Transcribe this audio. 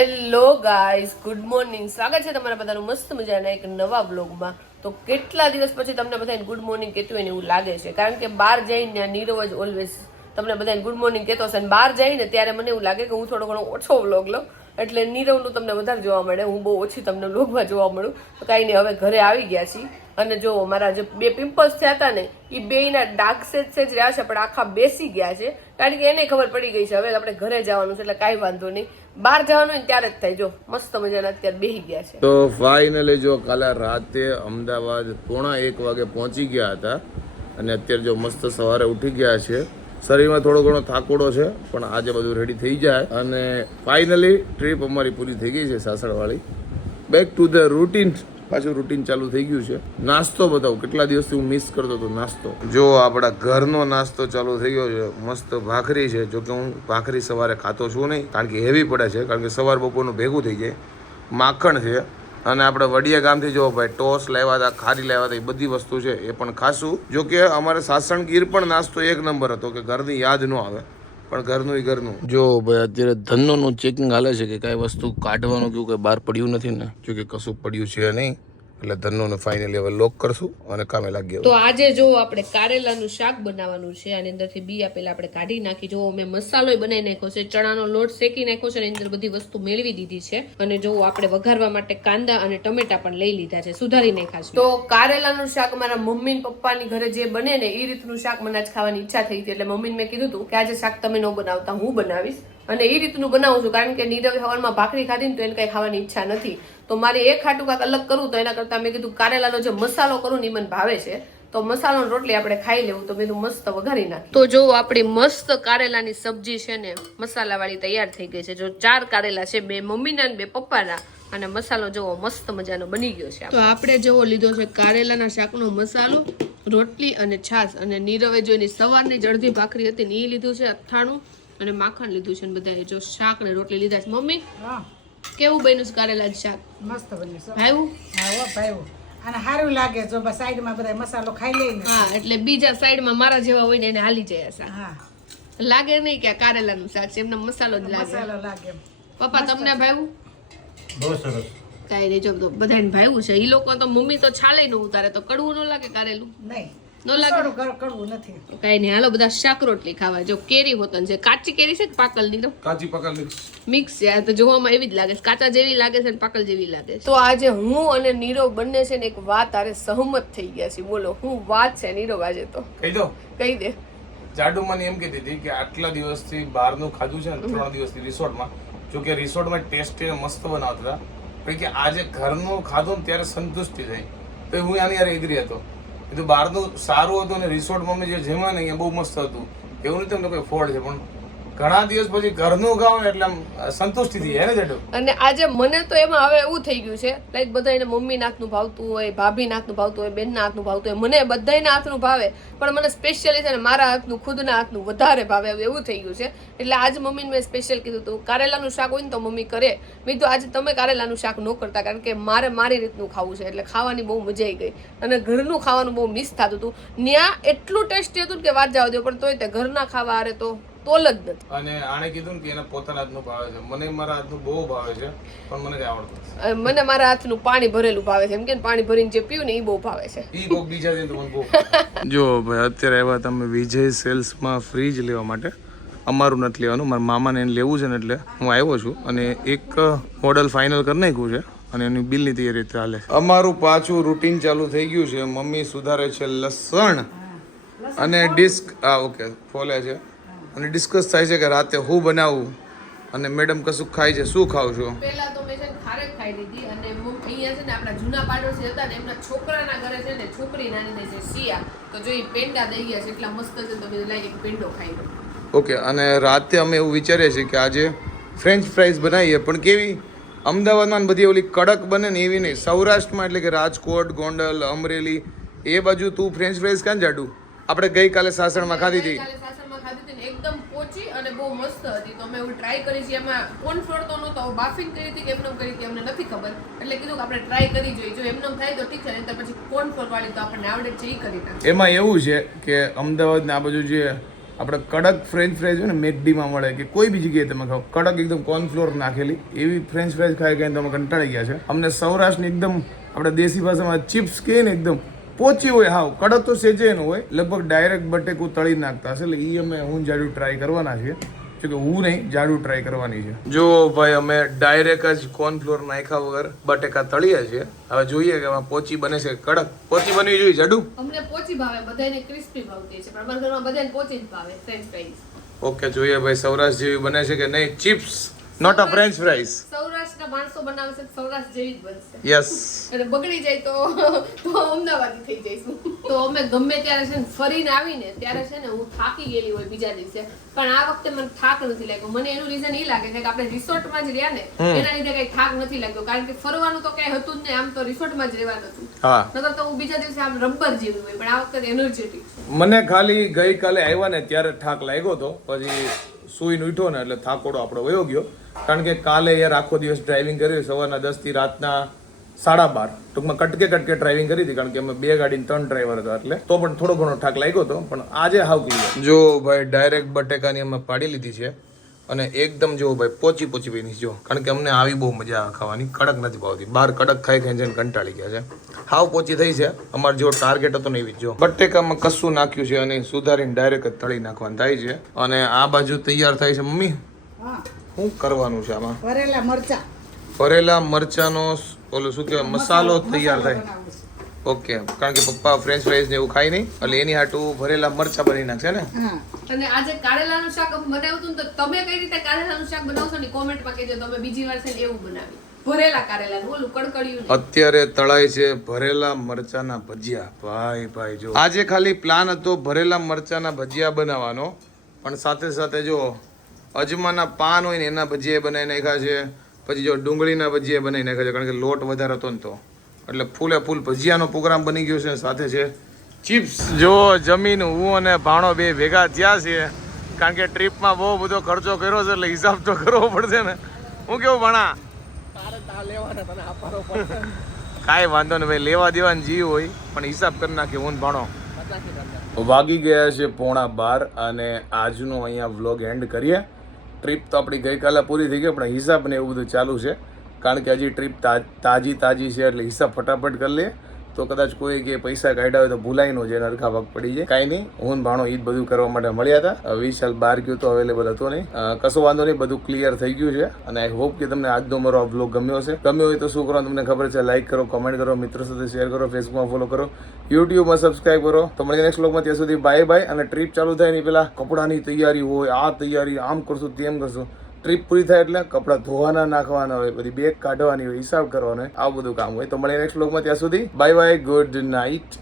Hello guys, good morning. સ્વાગત છે તમારા બધાનું મસ્ત મજાના એક નવા બ્લોગમાં. તો કેટલા દિવસ પછી તમને બધાને ગુડ મોર્નિંગ કહેતું હોય ને એવું લાગે છે, કારણ કે બહાર જઈને નીરવ જ ઓલવેઝ તમને બધાને ગુડ મોર્નિંગ કહેતો હશે. અને બહાર જઈને ત્યારે મને એવું લાગે કે હું થોડો ઘણો ઓછો વ્લોગ લઉં, એટલે નીરવનું તમને વધારે જોવા મળે, હું બહુ ઓછી તમને વ્લોગમાં જોવા મળું. તો કાંઈ નહીં, હવે ઘરે આવી ગયા છીએ. અને જો મારા જે બે પિમ્પલ્સ થયા હતા ને, એ બેયના ડાર્ક સેજ જ રહ્યા છે, પણ આખા બેસી ગયા છે, કારણ કે એને ખબર પડી ગઈ છે હવે આપણે ઘરે જવાનું છે, એટલે કાંઈ વાંધો નહીં. બહાર જવાનું હોય ને ત્યારે જ થાય. જો મસ્ત મજાના અત્યારે બેસી ગયા છે. તો ફાઇનલી જો કાલે રાતે અમદાવાદ 1:30 વાગે પહોંચી ગયા હતા અને અત્યારે જો મસ્ત સવારે ઉઠી ગયા છે. શરીરમાં થોડો ઘણો થાકોડો છે, પણ આજે બધું રેડી થઈ જાય અને ફાઇનલી ટ્રીપ અમારી પૂરી થઈ ગઈ છે સાસણવાળી. બેક ટુ ધ રૂટીન, પાછું રૂટીન ચાલુ થઈ ગયું છે. નાસ્તો બતાવું, કેટલા દિવસથી હું મિસ કરતો હતો નાસ્તો. જો આપણા ઘરનો નાસ્તો ચાલુ થઈ ગયો છે. મસ્ત ભાખરી છે, જોકે હું ભાખરી સવારે ખાતો છું નહીં, કારણ કે હેવી પડે છે, કારણ કે સવાર બપોરનું ભેગું થઈ જાય. માખણ છે અને આપણે વડિયા ગામથી જો ભાઈ ટોસ લાવ્યા હતા, ખારી લાવ્યા હતા, એ બધી વસ્તુ છે, એ પણ ખાશું. જોકે અમારે સાસણગીર પણ નાસ્તો એક નંબર હતો, કે ઘરની યાદ ન આવે, પણ ઘરનું ઘરનું. જો ભાઈ અત્યારે ધનનું ચેકિંગ હાલે છે કે કઈ વસ્તુ કાઢવાનું કેવું કઈ બહાર પડ્યું નથી ને, જો કે કશું પડ્યું છે નહીં, એટલે ધનનું ફાઇનલી હવે લોક કરશું અને કામે લાગીએ. તો આજે જો આપણે કારેલાનું શાક બનાવવાનું છે. આની અંદરથી બી આપેલા આપણે કાઢી નાખી. જો મેં મસાલો બનાવી નાખ્યો છે, ચણાનો લોટ શેકી નાખ્યો છે, એની અંદર બધી વસ્તુ મેળવી દીધી છે. અને જો આપણે વઘારવા માટે કાંદા અને ટમેટા પણ લઈ લીધા છે, સુધારી નાખ્યા છે. તો કારેલાનું શાક મારા મમ્મી પપ્પાની ઘરે જે બને ને એ રીતનું શાક મને આજ ખાવાની ઈચ્છા થઈ હતી, એટલે મમ્મીને મેં કીધું હતું કે આજે શાક તમે ન બનાવતા, હું બનાવીશ અને એ રીતનું બનાવું છું, કારણ કે નીરવે હવારમાં ભાખરી ખાધી ને તો એને કઈ ખાવાની ઈચ્છા નથી. તો મારે એક ખાટું કાંક અલગ કરવું, તો એના કરતા મેં કીધું કારેલાનો જે મસાલો કરું ને એ મને ભાવે છે, તો મસાલાનો રોટલી આપણે ખાઈ લેવું. તો મેં મસ્ત વઘારી નાખી. તો જો આપણી મસ્ત કારેલાની સબ્જી છે ને મસાલા વાળી તૈયાર થઈ ગઈ છે. જો 4 કારેલા છે, 2 મમ્મીના ને 2 પપ્પાના, અને મસાલો જોવો મસ્ત મજાનો બની ગયો છે. તો આપણે જેવો લીધો છે કારેલાના શાકનો મસાલો, રોટલી અને છાશ, અને નીરવે જો એની સવારની જળધી ભાખરી હતી ને એ લીધું છે, અથાણું અને માખણ લીધું છે, ને બધા જો શાક ને રોટલી લીધા છે. મમ્મી કેવું બન્યું કારેલા શાક? મસ્ત બન્યું છે. ભાઈવું? હા ભાઈવું. અને સારું લાગે જો સાઈડમાં બધા મસાલો ખાઈ લઈને. હા, એટલે બીજા સાઈડમાં મારા જેવા હોય ને એને હાલી જાય શાક. હા, લાગે નહીં કે કારેલાનું શાક છે, એમને મસાલો જ લાગે. મસાલો લાગે. પપ્પા તમને ભાઈવું? બહુ સરસ. કાઈ નહીં, જો તો બધાને ભાઈવું છે. ઈ લોકો તો મમ્મી તો છાલે ન ઉતારે, તો કડવું ન લાગે કારેલું? નહીં, નો લાગે, કડવું નથી. કઈ નહીં, હાલો બધા શાક રોટલી ખાવા. જો કેરી હોતન છે, કાચી કેરી છે કે પાકલ ની? તો કાચી પાકલ મિક્સ છે. તો જોવામાં એવી જ લાગે છે, કાચા જેવી લાગે છે ને પાકલ જેવી લાગે છે. તો આજે હું અને નીરવ બંને છે ને એક વાત આરે સહમત થઈ ગયા છે. બોલો હું વાત છે નીરવ? આજે તો કહી દે. જાડુ મને એમ કહેતી હતી કે આટલા દિવસથી બહારનું ખાધું છે ને, 3 દિવસથી રિસોર્ટમાં, જો કે રિસોર્ટમાં ટેસ્ટ મસ્ત બનાવતા હતા, પણ કે આજે ઘરનું ખાધું ને ત્યારે સંતુષ્ટિ થઈ. તો હું આની યાર એગ્રી હતો. એ તો બહારનું સારું હતું ને રિસોર્ટમાં મેં જે જમ્યા ને એ બહુ મસ્ત હતું. એવું નથી તમને કોઈ ફોડ છે, પણ ઘણા દિવસ પછી ઘરનું ખાવ ને એટલે સંતુષ્ટિ થઈ જાય ને જેટલું. અને આજે મને તો એમાં હવે એવું થઈ ગયું છે, લાઈક બધાને મમ્મી નાખનું ભાવતું હોય, ભાભી નાખનું ભાવતું હોય, બેન ના હાથનું ભાવતું હોય, મને બધાના હાથનું ભાવે, પણ મને સ્પેશિયલી છે ને મારા હાથનું, ખુદના હાથનું વધારે ભાવે, એવું થઈ ગયું છે. એટલે આજ મમ્મીને મેં સ્પેશિયલ કીધું હતું કારેલાનું શાક હોય ને તો મમ્મી કરે. મેં તો આજે તમે કારેલાનું શાક ન કરતા, કારણ કે મારે મારી રીતનું ખાવું છે, એટલે ખાવાની બહુ મજા આવી ગઈ. અને ઘરનું ખાવાનું બહુ મિસ થતું હતું. ત્યાં એટલું ટેસ્ટી હતું કે વાત જવા દો, પણ તોય તે ઘરના ખાવા આરે તો તોલ જ નથી. અને આણે કીધું કે એને પોતાના હાથનું ભાવે છે, મને મારા હાથનું બહુ ભાવે છે, પણ મને કઈ આવડતું. મને મારા હાથનું પાણી ભરેલું ભાવે છે, એમ કે પાણી ભરીને જે પીવું ને એ બહુ ભાવે છે. ઈ કોક બીજા દે તો મને બહુ. જો ભાઈ અત્યારે આવ્યા તમે વિજય સેલ્સમાં ફ્રીજ લેવા માટે. અમારું નથી લેવાનું, મારા મામાને એને લેવું છે ને, એટલે હું આવ્યો છું અને એક મોડલ ફાઇનલ કરી નાખ્યું છે અને એની બિલની તૈયારી ચાલે. અમારું પાછું રૂટીન ચાલુ થઈ ગયું છે. મમ્મી સુધારે છે લસણ અને ડિસ્ક, હા ઓકે, ફોલે છે અને ડિસ્કસ થાય છે કે રાતે હું બનાવું, અને મેડમ કશું ખાય છે, શું ખાવ છો? પહેલા તો મેં છે ને ખારેક ખાઈ લીધી, અને અહીંયા છે ને આપણા જૂના પાડોશી હતા ને એમના છોકરાના ઘરે છે ને છોકરી નાની ને છે સિયા, તો જો એ પેંડા દઈ ગયા છે એટલા મસ્ત છે, તો મેં લાઈક એક પેંડો ખાઈ લો. ઓકે, અને રાતે અમે એવું વિચારીએ છીએ કે આજે ફ્રેન્ચ ફ્રાઈઝ બનાવીએ, પણ કેવી અમદાવાદમાં બધી ઓલી કડક બને ને એવી નહીં, સૌરાષ્ટ્રમાં એટલે કે રાજકોટ, ગોંડલ, અમરેલી એ બાજુ તું ફ્રેન્ચ ફ્રાઈઝ ક્યાં જાડું? આપણે ગઈકાલે સાસણમાં ખાધી હતી, એકદમ પોચી અને બહુ મસ્ત હતી. તો અમે એવું ટ્રાય કરી છે. એમાં કોર્નફ્લોર તો નહોતો, બાફિંગ કરી હતી કે એમનેમ કરી હતી અમને નથી ખબર, એટલે કીધું કે આપણે ટ્રાય કરી જોઈએ, જો એમનેમ થાય તો ઠીક છે, નહીં પછી કોર્નફ્લોર વાળી તો આપણને આવડે છે એ કરી નાખીએ. એમાં એવું છે કે અમદાવાદ ને આ બાજુ જે આપણે કડક ફ્રેન્ચ ફ્રાઈઝ હોય ને મેકડીમાં મળે કે કોઈ બી જગ્યાએ તમે ખાઓ, કડક એકદમ કોર્નફ્લોર નાખેલી એવી ફ્રેન્ચ ફ્રાઈઝ ખાઈ ખાઈને તમે કંટાળી ગયા છે. અમને સૌરાષ્ટ્રની એકદમ આપણે દેશી ભાષામાં ચિપ્સ કહે ને એકદમ પોચી હોય, હાવ કડક તો સેજે ન હોય, લગભગ ડાયરેક્ટ બટેકું તળી નાખતા હશે. એટલે એ અમે હું જાડું ટ્રાય કરવાના છીએ, કે હું નહીં જાડું ટ્રાય કરવાની છે. જો ભાઈ અમે ડાયરેક્ટ જ કોર્નફ્લોર નાખ્યા વગર બટેકા તળીએ છીએ. હવે જોઈએ કે આમાં પોચી બને છે કડક પોચી બનવી જોઈએ. જાડું અમને પોચી ભાવે, બધાને ક્રિસ્પી ભાવતી છે, પણ અમારા ઘરમાં બધાને પોચી જ ભાવે ફ્રેન્ચ ફ્રાઈઝ. ઓકે જોઈએ ભાઈ સૌરાષ્ટ્ર જેવી બને છે કે નહીં. Chips not a French fries. સૌરાષ્ટ્રના માણસો બનાવે છે સૌરાષ્ટ્ર જેવી જ બનશે. યસ. અને બગડી જાય તો અમદાવાદી થઈ જઈશું. તો અમે ગમે ત્યારે છે ને ફરીને આવીને ત્યારે છે ને હું થાકી ગયેલી હોય બીજા દિવસે, પણ આ વખતે મને થાક નથી લાગ્યો. મને એનું રીઝન એ લાગે છે કે આપણે રિસોર્ટમાં જ રહ્યા ને એના લીધે કઈ થાક નથી લાગ્યો, કારણ કે ફરવાનું તો કઈ હતું જ નહીં, આમ તો રિસોર્ટમાં જ રહેવાનું હતું. નકર તો હું બીજા દિવસે આમ રબર જેવું હોય, પણ આ વખતે એનર્જેટિક. મને ખાલી ગઈકાલે આવ્યા ને ત્યારે થાક લાગ્યો હતો, પછી સુઈને ઉઠ્યો ને એટલે થાકોડો આપણો વયો ગયો. કારણ કે કાલે યાર આખો દિવસ ડ્રાઇવિંગ કર્યું, સવારના 10 થી રાતના 12:30, ટૂંકમાં કટકે ડ્રાઇવિંગ કરી હતી, કારણ કે અમે 2 ગાડી 3 ડ્રાઈવર હતા, એટલે તો પણ થોડો ઘણો થાક લાગ્યો હતો. પણ આજે હાવ ક્લિયર. જો ભાઈ ડાયરેક્ટ બટેકાની અમે પાડી લીધી છે અને એકદમ જો ભાઈ પોચી બની જો, કારણ કે અમને આવી બહુ મજા આવે ખાવાની. કડક નથી ભાવતી, બહાર કડક ખાઈ જઈને કંટાળી ગયા છે. હાવ પોચી થઈ છે. અમારો જો ટાર્ગેટ હતો ને એવી જો બટેકામાં કશું નાખ્યું છે અને સુધારીને ડાયરેક્ટ જ તળી નાખવાનું થાય છે. અને આ બાજુ તૈયાર થાય છે. મમ્મી શું કરવાનું છે આમાં? ભરેલા મરચાનો ઓલું શું કહેવાય મસાલો તૈયાર થાય. ઓકે, કારણ કે પપ્પા ફ્રેન્ચ ફ્રાઈઝ ને એવું ખાય નહીં, એટલે એની હાટું ભરેલા મરચા બની નાખશે ને. અને આજે કારેલાનું શાક બનાવ્યું હતું તો તમે કઈ રીતે કારેલાનું શાક બનાવશો ને કોમેન્ટમાં કહેજો. તમે બીજી વાર છે ને એવું બનાવી ભરેલા કારેલાનું ઓલું કડકડિયું. અત્યારે તળાય છે ભરેલા મરચાના ભજીયા. ભાઈ જો આજે ખાલી પ્લાન હતો ભરેલા મરચાના ભજીયા બનાવવાનો, પણ સાથે સાથે જો અજમાના પાન હોય ને એના ભજીયા બનાવી નાખ્યા છે. પછી જો ડુંગળીના ભજીયા બનાવી નાખ્યા છે, કારણ કે લોટ વધારે હતો ને તો, એટલે ફૂલે ફૂલ ભજીયાનો પ્રોગ્રામ બની ગયો છે. સાથે છે ચિપ્સ. જો જમીન હું અને ભાણો બે ભેગા થયા છીએ, કારણ કે ટ્રીપમાં બહુ બધો ખર્ચો કર્યો છે, એટલે હિસાબ તો કરવો પડશે ને. હું કેવું ભણા? કાંઈ વાંધો નહીં ભાઈ, લેવા દેવાનું જીવ હોય, પણ હિસાબ કરી નાખીએ હું ભાણો. વાગી ગયા છે 11:15 અને આજનો અહીંયા વ્લોગ એન્ડ કરીએ. ટ્રીપ તો આપણી ગઈકાલે પૂરી થઈ ગઈ, પણ હિસાબ ને એવું બધું ચાલુ છે, કારણ કે હજી ટ્રીપ તાજી છે, એટલે હિસાબ ફટાફટ કરી લે. તો કદાચ કોઈ કે પૈસા કાઢ્યા હોય તો ભૂલાય નો જાય, નરખા ભાગ પડી જાય. કાંઈ નહીં, હું ભાણો ઈ જ બધું કરવા માટે મળ્યા હતા. વિશાલ બહાર ગયો તો અવેલેબલ હતો નહીં. કશો વાંધો નહીં, બધું ક્લિયર થઈ ગયું છે. અને આઈ હોપ કે તમને આજનો મારો આ વ્લોગ ગમ્યો હશે. ગમ્યો હોય તો શું કરવાનું તમને ખબર છે, લાઈક કરો, કમેન્ટ કરો, મિત્રો સાથે શેર કરો, ફેસબુકમાં ફોલો કરો, યુટ્યુબમાં સબસ્ક્રાઈબ કરો. તો મળીએ નેક્સ્ટ વ્લોગમાં. ત્યાં સુધી બાય બાય. અને ટ્રીપ ચાલુ થાય નહીં પહેલા કપડાની તૈયારી હોય, આ તૈયારી, આમ કરશું તેમ કરશું. ટ્રીપ પૂરી થાય એટલે કપડાં ધોવાના નાખવાના હોય, બધી બેગ કાઢવાની હોય, હિસાબ કરવાનો હોય, આવું બધું કામ હોય. તો મળીએ નેક્સ્ટ વ્લોગમાં. ત્યાં સુધી બાય બાય, ગુડ નાઇટ.